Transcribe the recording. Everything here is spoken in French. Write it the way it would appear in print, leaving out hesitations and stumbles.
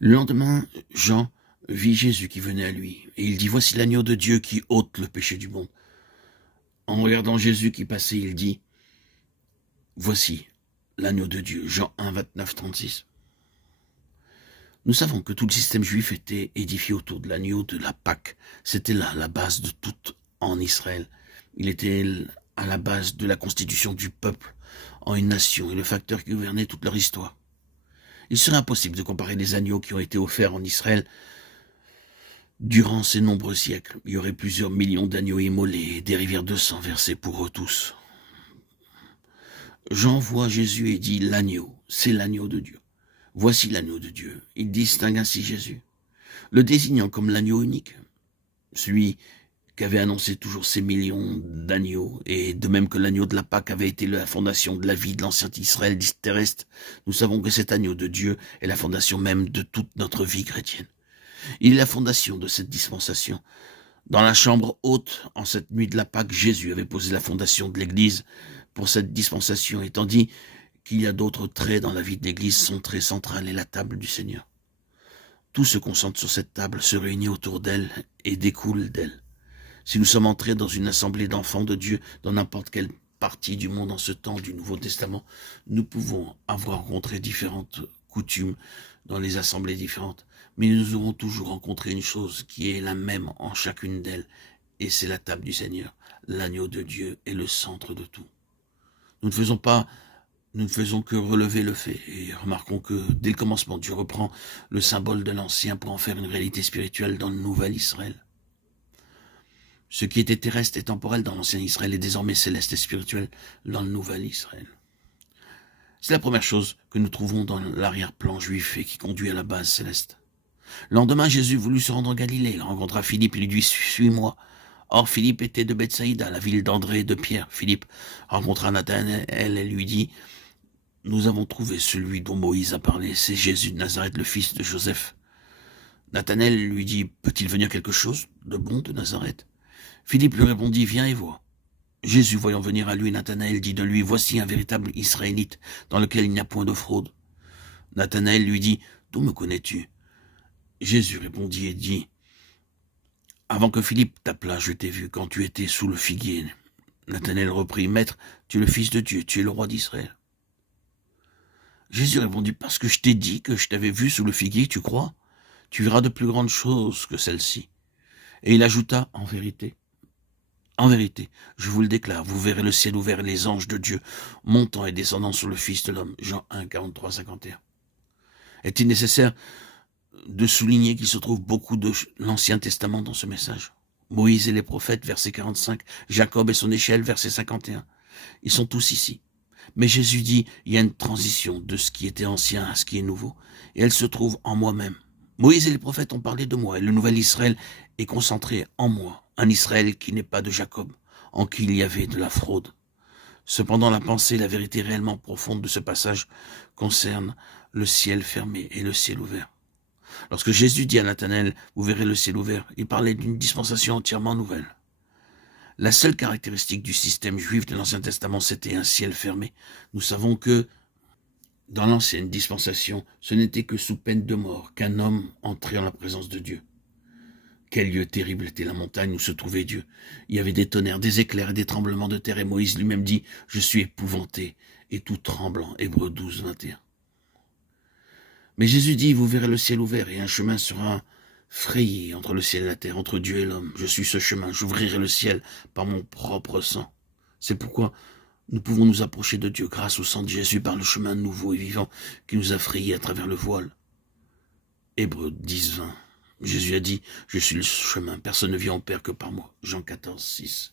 Le lendemain, Jean vit Jésus qui venait à lui, et il dit « Voici l'agneau de Dieu qui ôte le péché du monde. » En regardant Jésus qui passait, il dit « Voici l'agneau de Dieu. » Jean 1, 29, 36. Nous savons que tout le système juif était édifié autour de l'agneau de la Pâque. C'était là la base de tout en Israël. Il était à la base de la constitution du peuple en une nation et le facteur qui gouvernait toute leur histoire. Il serait impossible de comparer les agneaux qui ont été offerts en Israël durant ces nombreux siècles. Il y aurait plusieurs millions d'agneaux immolés et des rivières de sang versées pour eux tous. Jean voit Jésus et dit « L'agneau, c'est l'agneau de Dieu. Voici l'agneau de Dieu. » Il distingue ainsi Jésus, le désignant comme l'agneau unique, celui qu'avait annoncé toujours ces millions d'agneaux, et de même que l'agneau de la Pâque avait été la fondation de la vie de l'ancien Israël terrestre, nous savons que cet agneau de Dieu est la fondation même de toute notre vie chrétienne. Il est la fondation de cette dispensation. Dans la chambre haute, en cette nuit de la Pâque, Jésus avait posé la fondation de l'Église pour cette dispensation, et tandis qu'il y a d'autres traits dans la vie de l'Église, son trait central est la table du Seigneur. Tout se concentre sur cette table, se réunit autour d'elle et découle d'elle. Si nous sommes entrés dans une assemblée d'enfants de Dieu, dans n'importe quelle partie du monde en ce temps du Nouveau Testament, nous pouvons avoir rencontré différentes coutumes dans les assemblées différentes, mais nous aurons toujours rencontré une chose qui est la même en chacune d'elles, et c'est la table du Seigneur. L'agneau de Dieu est le centre de tout. Nous ne faisons que relever le fait, et remarquons que dès le commencement, Dieu reprend le symbole de l'ancien pour en faire une réalité spirituelle dans le nouvel Israël. Ce qui était terrestre et temporel dans l'ancien Israël est désormais céleste et spirituel dans le nouvel Israël. C'est la première chose que nous trouvons dans l'arrière-plan juif et qui conduit à la base céleste. Le lendemain, Jésus voulut se rendre en Galilée. Il rencontra Philippe et lui dit « Suis-moi ». Or, Philippe était de Bethsaïda, la ville d'André et de Pierre. Philippe rencontra Nathanaël et lui dit « Nous avons trouvé celui dont Moïse a parlé, c'est Jésus de Nazareth, le fils de Joseph. » Nathanaël lui dit « Peut-il venir quelque chose de bon de Nazareth ?» Philippe lui répondit « Viens et vois. » Jésus, voyant venir à lui Nathanaël, dit de lui « Voici un véritable Israélite, dans lequel il n'y a point de fraude. » Nathanaël lui dit « D'où me connais-tu » Jésus répondit et dit « Avant que Philippe t'appelât, je t'ai vu quand tu étais sous le figuier. » Nathanaël reprit « Maître, tu es le Fils de Dieu, tu es le roi d'Israël. » Jésus répondit « Parce que je t'ai dit que je t'avais vu sous le figuier, tu crois? Tu verras de plus grandes choses que celles-ci. » Et il ajouta « En vérité, je vous le déclare, vous verrez le ciel ouvert et les anges de Dieu montant et descendant sur le Fils de l'homme. » Jean 1, 43, 51. Est-il nécessaire de souligner qu'il se trouve beaucoup de l'Ancien Testament dans ce message? Moïse et les prophètes, verset 45, Jacob et son échelle, verset 51. Ils sont tous ici. Mais Jésus dit, il y a une transition de ce qui était ancien à ce qui est nouveau, et elle se trouve en moi-même. Moïse et les prophètes ont parlé de moi, et le nouvel Israël est concentré en moi, un Israël qui n'est pas de Jacob, en qui il y avait de la fraude. Cependant, la pensée, la vérité réellement profonde de ce passage concerne le ciel fermé et le ciel ouvert. Lorsque Jésus dit à Nathanaël, vous verrez le ciel ouvert, il parlait d'une dispensation entièrement nouvelle. La seule caractéristique du système juif de l'Ancien Testament, c'était un ciel fermé. Nous savons que dans l'ancienne dispensation, ce n'était que sous peine de mort qu'un homme entrait en la présence de Dieu. Quel lieu terrible était la montagne où se trouvait Dieu. Il y avait des tonnerres, des éclairs et des tremblements de terre, et Moïse lui-même dit « Je suis épouvanté et tout tremblant » Hébreux 12, 21. Mais Jésus dit « Vous verrez le ciel ouvert et un chemin sera frayé entre le ciel et la terre, entre Dieu et l'homme. Je suis ce chemin, j'ouvrirai le ciel par mon propre sang. » C'est pourquoi nous pouvons nous approcher de Dieu grâce au sang de Jésus par le chemin nouveau et vivant qui nous a frayés à travers le voile. Hébreux 10, 20. Jésus a dit « Je suis le chemin, personne ne vient au Père que par moi. » Jean 14, 6.